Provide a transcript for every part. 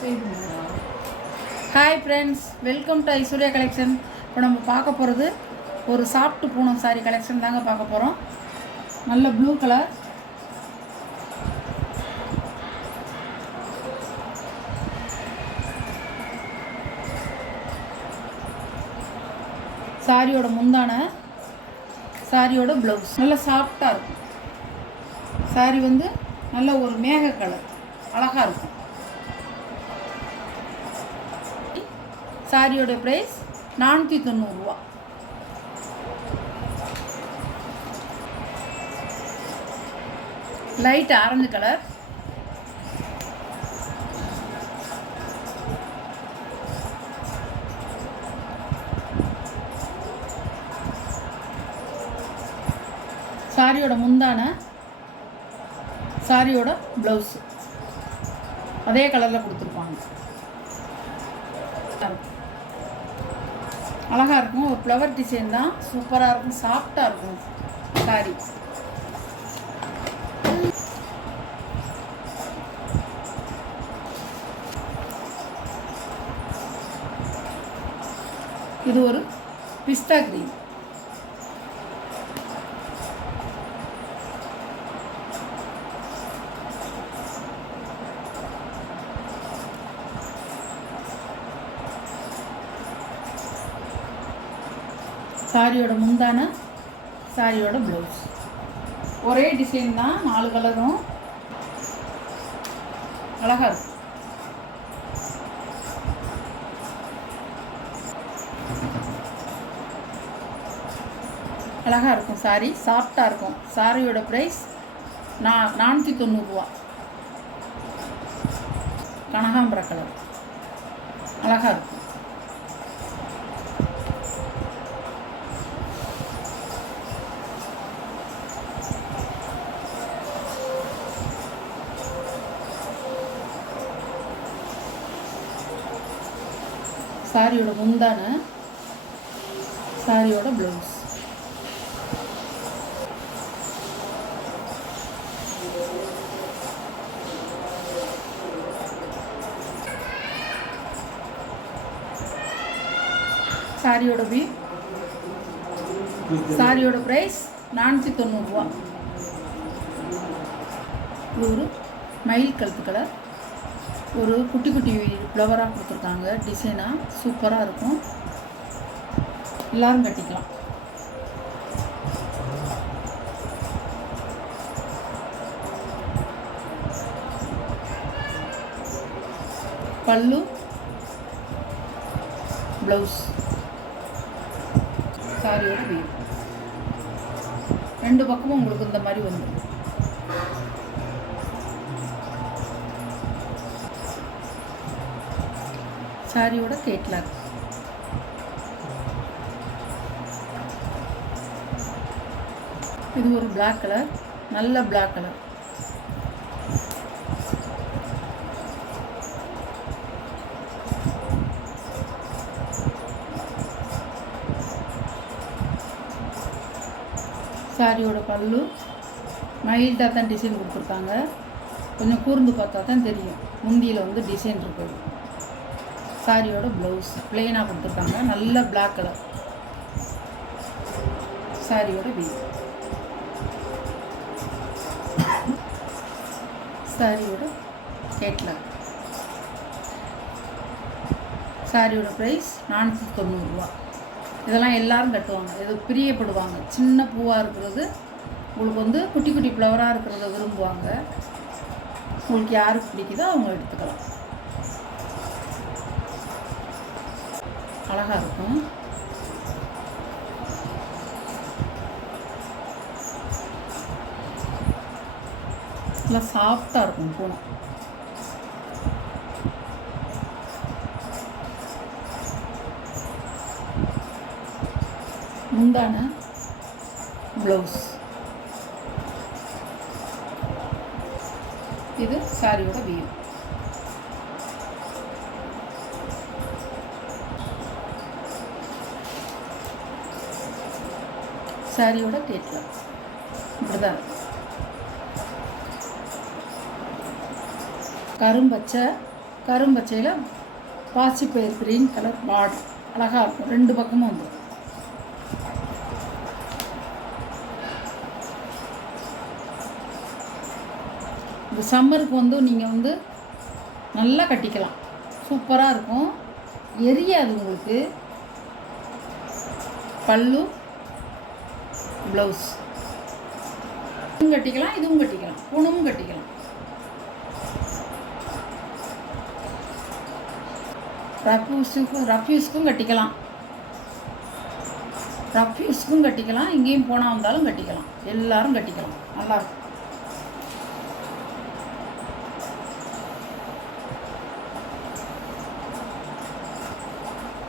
Hi friends, welcome to Aishwarya collection. இப்போ நம்ம பார்க்க போகிறது ஒரு சாஃப்ட் பூனம் சாரி கலெக்ஷன் தாங்க பார்க்க போகிறோம். நல்ல ப்ளூ கலர், சாரியோட முந்தான, சாரியோட ப்ளவுஸ் நல்ல சாஃப்டாக இருக்கும். சாரி வந்து நல்ல ஒரு மேக கலர், அழகாக இருக்கும். சாரியோட ப்ரைஸ் 490 ரூபா. லைட் ஆரஞ்சு கலர், சாரியோட முந்தான, சாரியோட ப்ளவுஸ் அதே கலரில் கொடுத்துருப்பாங்க. அழகாக இருக்கும். ஒரு ஃப்ளவர் டிசைன் தான், சூப்பராக இருக்கும், சாஃப்டாக இருக்கும் சாரி. இது ஒரு பிஸ்தா கிரீன். சாரியோட முந்தான, சாரியோட ப்ளவுஸ் ஒரே டிசைன் தான், 4 கலரும் அழகாக இருக்கும். அழகாக இருக்கும் சாரி, சாஃப்டாக இருக்கும். சாரியோட ப்ரைஸ் 490 ரூபா. கனகாம்பர கலர், அழகாக இருக்கும். சாரியோட முந்தான, சாரியோட ப்ளவுஸ் சாரியோட சாரியோட ப்ரைஸ் 490 ரூபா. ஒரு மயில் கழுத்து கலர், ஒரு குட்டி குட்டி ஃப்ளவராக கொடுத்துருக்காங்க, டிசைனாக சூப்பராக இருக்கும். எல்லோரும் கட்டிக்கலாம். பல்லு, ப்ளவுஸ், சாரியோட வீ 2 பக்கமும் உங்களுக்கு இந்த மாதிரி வந்துடும். சாரியோட கேட்லாக், இது ஒரு பிளாக் கலர், நல்ல பிளாக் கலர். சாரியோட பல்லு மைல்டாக தான் டிசைன் கொடுத்துருக்காங்க, கொஞ்சம் கூர்ந்து பார்த்தா தான் தெரியும் முந்தியில் வந்து டிசைன் இருக்குது. சாரியோட ப்ளவுஸ் பிளெயினாக கொடுத்துருக்காங்க, நல்ல பிளாக் கலர். சாரியோட வீ, சாரியோட கேட்லாக். சாரியோட ப்ரைஸ் 490 ரூபா. இதெல்லாம் எல்லோரும் கட்டுவாங்க, இது பிரியப்படுவாங்க. சின்ன பூவாக இருக்கிறது உங்களுக்கு வந்து குட்டி குட்டி ஃப்ளவராக இருக்கிறத விரும்புவாங்க. உங்களுக்கு யாருக்கு பிடிக்குதோ அவங்க எடுத்துக்கலாம். அழகாக இருக்கும். நல்லா சாஃப்டாக இருக்கும் பூனம். முந்தான, ப்ளவுஸ், இது சாரியோட வியூ. சாரியோட கேட்லாக் இப்படி தான். கரும்பச்சை கரும்பச்சையில் பாசிப்பயிர் க்ரீன் கலர் பார்டர் அழகாக இருக்கும். 2 பக்கமும் வந்து இந்த சம்மருக்கு வந்து நீங்கள் வந்து நல்லா கட்டிக்கலாம். சூப்பராக இருக்கும், எரியாது உங்களுக்கு. பல்லு, ப்ளவுஸ் கட்டிக்கலாம், இதுவும் கட்டிக்கலாம், பூனமும் கட்டிக்கலாம். ரஃப்யூஸ்க்கும் கட்டிக்கலாம், ரஃப்யூஸ்க்கும் கட்டிக்கலாம். எங்கேயும் போனால் வந்தாலும் கட்டிக்கலாம், எல்லாரும் கட்டிக்கலாம். நல்லாயிருக்கும்.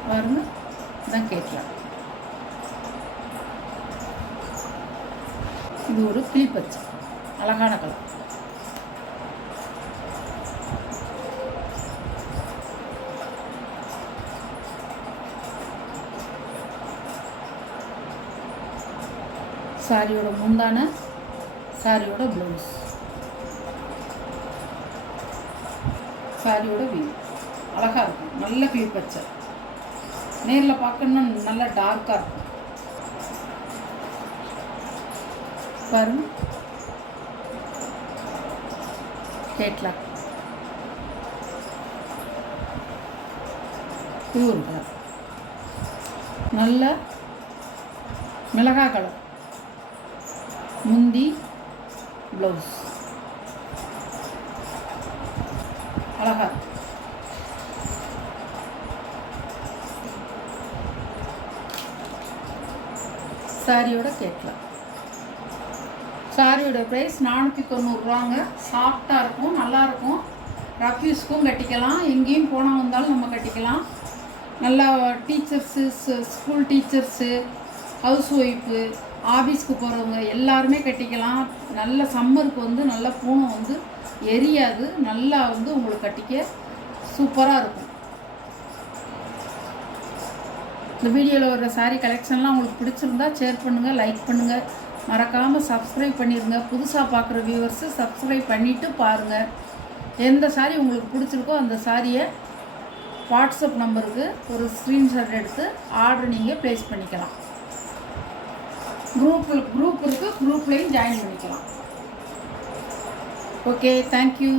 பாருங்க, இதான் கேட்கலாம். இது ஒரு கிளிப்பச்சை, அழகான கலர். சாரியோட முந்தான, சாரியோட ப்ளவுஸ், சாரியோட வியூ அழகாக இருக்கும். நல்ல கிளிப்பச்சை, நேரில் பார்க்கணுன்னா நல்லா டார்க்காக இருக்கும். பாருங்க, கேட்லாக் பியூர் கலர், நல்ல மிளகாய் கலர். முந்தி, ப்ளவுஸ் அழகா. சாரியோட கேட்கலாம். சாரியோட ப்ரைஸ் 490 சாஃப்டாக இருக்கும், நல்லாயிருக்கும். ரஃப்யூஸ்க்கும் கட்டிக்கலாம், எங்கேயும் போனால் வந்தாலும் நம்ம கட்டிக்கலாம். நல்லா teachers, school teachers, house wife, ஆஃபீஸ்க்கு போகிறவங்க எல்லாருமே கட்டிக்கலாம். நல்ல சம்மருக்கு வந்து நல்ல பூனம் வந்து எரியாது, நல்லா வந்து உங்களுக்கு கட்டிக்க சூப்பராக இருக்கும். இந்த வீடியோவில் வர சாரீ கலெக்ஷன்லாம் உங்களுக்கு பிடிச்சிருந்தா ஷேர் பண்ணுங்கள், லைக் பண்ணுங்கள், மறக்காமல் சப்ஸ்கிரைப் பண்ணிடுங்க. புதுசாக பார்க்குற வியூவர்ஸு சப்ஸ்கிரைப் பண்ணிவிட்டு பாருங்கள். எந்த சாரீ உங்களுக்கு பிடிச்சிருக்கோ அந்த சாரியை வாட்ஸ்அப் நம்பருக்கு ஒரு ஸ்க்ரீன்ஷாட் எடுத்து ஆர்டர் நீங்கள் ப்ளேஸ் பண்ணிக்கலாம். குரூப் இருக்குது, குரூப்லேயும் ஜாயின் பண்ணிக்கலாம். Okay, thank you.